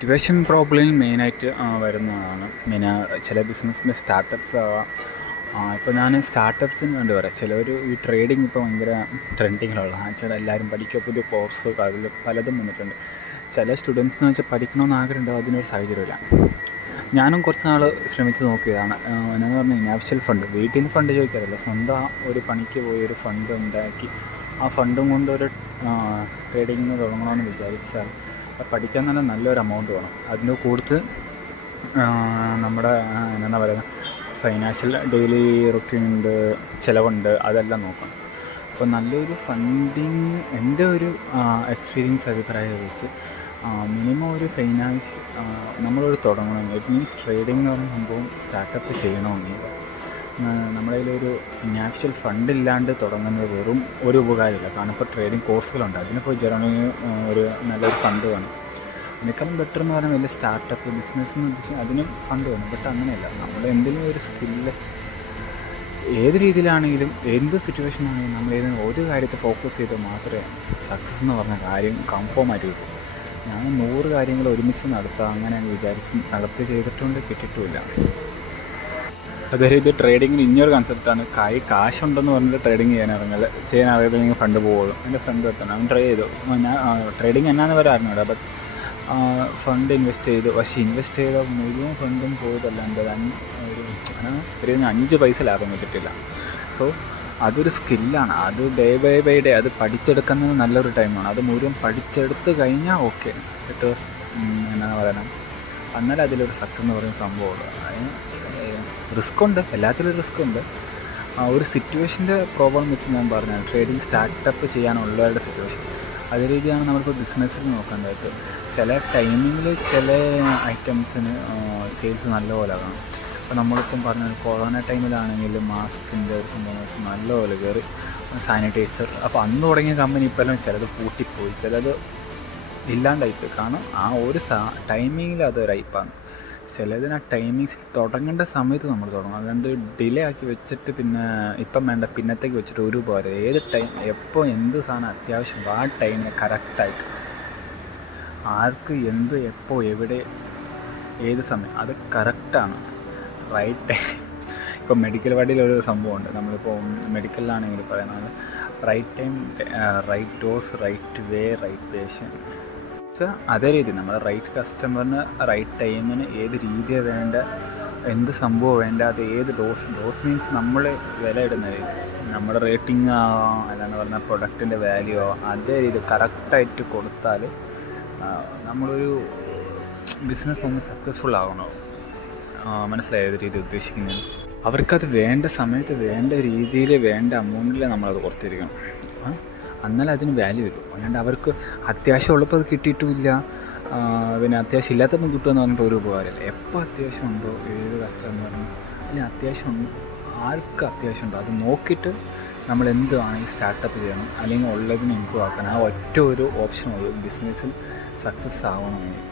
Situation problem മെയിനായിട്ട് വരുന്നതാണ്. ചില ബിസിനസ്സിൻ്റെ സ്റ്റാർട്ടപ്പ്സ് ആവാം. ഇപ്പോൾ ഞാൻ സ്റ്റാർട്ടപ്പ്സിന് വേണ്ടി പറയാം. ചിലവർ ഈ ട്രേഡിങ് ഇപ്പോൾ ഭയങ്കര ട്രെൻഡിങ്ങിലുള്ള വെച്ചാൽ എല്ലാവരും പഠിക്കുക, പുതിയ കോഴ്സ് അതിൽ പലതും വന്നിട്ടുണ്ട്. ചില സ്റ്റുഡൻസിന് വെച്ചാൽ പഠിക്കണമെന്ന് ആഗ്രഹമുണ്ടോ, അതിനൊരു സാഹചര്യമില്ല. ഞാനും കുറച്ച് നാൾ ശ്രമിച്ച് നോക്കിയതാണ്. എന്നു പറഞ്ഞു ഇനാവശ്യൽ ഫണ്ട്, വീട്ടിൽ നിന്ന് ഫണ്ട് ചോദിക്കാറില്ല, സ്വന്തം ഒരു പണിക്ക് പോയി ഒരു ഫണ്ട് ഉണ്ടാക്കി ആ ഫണ്ടും കൊണ്ടൊരു ട്രേഡിങ്ങിന് തുടങ്ങണമെന്ന് വിചാരിച്ചാൽ പഠിക്കാൻ തന്നെ നല്ലൊരു എമൗണ്ട് വേണം. അതിൻ്റെ കൂടുതൽ നമ്മുടെ എന്താ പറയുക, ഫൈനാൻഷ്യൽ ഡെയിലി റൊട്ടീനുണ്ട്, ചിലവുണ്ട്, അതെല്ലാം നോക്കണം. അപ്പോൾ നല്ലൊരു ഫണ്ടിങ് എൻ്റെ ഒരു എക്സ്പീരിയൻസ് അഭിപ്രായം വെച്ച് മിനിമം ഒരു ഫൈനാൻസ് നമ്മളൊരു തുടങ്ങണം. ഇറ്റ് മീൻസ് ട്രേഡിംഗ് എന്ന് പറയുന്ന സംഭവം സ്റ്റാർട്ടപ്പ് ചെയ്യണമെങ്കിൽ നമ്മുടെ കയ്യിലൊരു നാച്ചുറൽ ഫണ്ട് ഇല്ലാണ്ട് തുടങ്ങുന്നത് വെറും ഒരു ഉപകാരമില്ല. കാരണം ഇപ്പോൾ ട്രേഡിംഗ് കോഴ്സുകളുണ്ട്, അതിനിപ്പോൾ ജനറലിന് ഒരു നല്ലൊരു ഫണ്ട് വേണം. അതിനേക്കാളും ബെറ്റർ എന്ന് പറഞ്ഞാൽ വലിയ സ്റ്റാർട്ടപ്പ് ബിസിനസ് എന്ന് ഉദ്ദേശിച്ചാൽ അതിനും ഫണ്ട് വേണം. ബട്ട് അങ്ങനെയല്ല, നമ്മൾ എന്തെങ്കിലും ഒരു സ്കില്ല് ഏത് രീതിയിലാണെങ്കിലും എന്ത് സിറ്റുവേഷൻ ആണെങ്കിലും നമ്മൾ ഏതെങ്കിലും ഒരു കാര്യത്തെ ഫോക്കസ് ചെയ്ത് മാത്രമേ സക്സസ് എന്ന് പറഞ്ഞ കാര്യം കൺഫേം ആയിട്ട് കിട്ടും. ഞാൻ 100 കാര്യങ്ങൾ ഒരുമിച്ച് നടത്താം അങ്ങനെ വിചാരിച്ച് നടത്തി ചെയ്തിട്ടുണ്ട്, കിട്ടിയിട്ടുമില്ല. അതായത് ഇത് ട്രേഡിങ്ങിന് ഇനിയൊരു കൺസെപ്റ്റാണ്. കാശുണ്ടെന്ന് പറഞ്ഞിട്ട് ട്രേഡിങ് ചെയ്യാൻ അറിയില്ലെങ്കിൽ ഫണ്ട് പോകുള്ളൂ. എൻ്റെ ഫ്രണ്ട് എടുത്താണ്, അവൻ ട്രൈ ചെയ്തു. ഞാൻ ട്രേഡിങ് എന്നാന്ന് വരെ അറിഞ്ഞൂടാ, ബട്ട് ഫണ്ട് ഇൻവെസ്റ്റ് ചെയ്തു. പക്ഷേ ഇൻവെസ്റ്റ് ചെയ്ത മുഴുവൻ ഫണ്ടും പോയതല്ലാണ്ട് ഒരു 5 പൈസ ലാഭം കിട്ടിയിട്ടില്ല. സോ അതൊരു സ്കില്ലാണ്. അത് ഡേ ബൈ ഡേ അത് പഠിച്ചെടുക്കുന്നത് നല്ലൊരു ടൈമാണ്. അത് മുഴുവൻ പഠിച്ചെടുത്ത് കഴിഞ്ഞാൽ ഓക്കെ, ഇറ്റ് വാസ് എന്നാ പറയണം, എന്നാലും അതിലൊരു സക്സസ് എന്ന് പറയുന്ന സംഭവമുള്ളൂ. അതിന് റിസ്ക് ഉണ്ട്, എല്ലാത്തിലും റിസ്ക് ഉണ്ട്. ഒരു സിറ്റുവേഷൻ്റെ പ്രോബ്ലം വെച്ച് ഞാൻ പറഞ്ഞാൽ ട്രേഡിങ് സ്റ്റാർട്ടപ്പ് ചെയ്യാനുള്ളവരുടെ സിറ്റുവേഷൻ അതേ രീതിയാണ് നമ്മളിപ്പോൾ ബിസിനസ്സിൽ നോക്കേണ്ടത്. ചില ടൈമിങ്ങിൽ ചില ഐറ്റംസിന് സെയിൽസ് നല്ലപോലെ കാണും. അപ്പോൾ നമ്മളിപ്പം പറഞ്ഞാൽ കൊറോണ ടൈമിലാണെങ്കിൽ മാസ്കിൻ്റെ ഒരു സംഭവം നല്ലപോലെ കയറി, സാനിറ്റൈസർ. അപ്പോൾ അന്ന് തുടങ്ങിയ കമ്പനി ഇപ്പോഴും ചിലത് പൂട്ടിപ്പോയി, ചിലത് ഇല്ലാണ്ടായിപ്പോയി. കാരണം ആ ഒരു ടൈമിങ്ങിൽ അതൊരു ഹൈപ്പാണ്. ചിലതിന് ആ ടൈമിങ്സിൽ തുടങ്ങേണ്ട സമയത്ത് നമ്മൾ തുടങ്ങും, അതുകൊണ്ട് ഡിലേ ആക്കി വെച്ചിട്ട് പിന്നെ ഇപ്പം വേണ്ട പിന്നത്തേക്ക് വെച്ചിട്ട് ഒരു പോരെ. ഏത് ടൈം എപ്പോൾ എന്ത് സാധനം അത്യാവശ്യം ആ ടൈമിന് കറക്റ്റായിട്ട് ആർക്ക് എന്ത് എപ്പോൾ എവിടെ ഏത് സമയം അത് കറക്റ്റാണ്, റൈറ്റ് ടൈം. ഇപ്പോൾ മെഡിക്കൽ വാർഡിലൊരു സംഭവമുണ്ട്, നമ്മളിപ്പോൾ മെഡിക്കലിലാണെങ്കിൽ പറയുന്നത് right time right dose right way right patient. അതേ രീതി നമ്മൾ റൈറ്റ് കസ്റ്റമറിന് റൈറ്റ് ടൈമിന് ഏത് രീതിയാണ് വേണ്ട, എന്ത് സംഭവം വേണ്ട, അത് ഏത് ഡോസ് മീൻസ് നമ്മൾ വില ഇടുന്ന രീതി, നമ്മുടെ റേറ്റിംഗ് അല്ലാന്ന് പറഞ്ഞാൽ പ്രൊഡക്റ്റിൻ്റെ വാല്യൂ അതേ രീതി കറക്റ്റായിട്ട് കൊടുത്താൽ നമ്മളൊരു ബിസിനസ് ഒന്ന് സക്സസ്ഫുൾ ആകണോ. മനസ്സിലായ ഏത് രീതി ഉദ്ദേശിക്കുന്നത്. അവർക്കത് വേണ്ട സമയത്ത് വേണ്ട രീതിയിൽ വേണ്ട അമൗണ്ടിൽ നമ്മളത് കൊടുത്തിരിക്കണം, എന്നാലും അതിന് വാല്യൂ വരും. അല്ലാണ്ട് അവർക്ക് അത്യാവശ്യം ഉള്ളപ്പോൾ അത് കിട്ടിയിട്ടുമില്ല, പിന്നെ അത്യാവശ്യം ഇല്ലാത്തപ്പോൾ കിട്ടുമെന്ന് പറഞ്ഞിട്ട് ഒരു ഉപകാരമില്ല. എപ്പോൾ അത്യാവശ്യം ഉണ്ടോ ഏത് കസ്റ്റമറിനും അല്ലെങ്കിൽ അത്യാവശ്യം ആർക്ക് അത്യാവശ്യം ഉണ്ടോ അത് നോക്കിയിട്ട് നമ്മൾ എന്തുവാണെങ്കിൽ സ്റ്റാർട്ടപ്പ് ചെയ്യണം, അല്ലെങ്കിൽ ഉള്ളതിന് ഇമ്പ്രൂവ് ആക്കണം. ആ ഒറ്റ ഒരു ഓപ്ഷൻ ഉള്ളൂ ബിസിനസ്സിൽ സക്സസ് ആവണമെങ്കിൽ.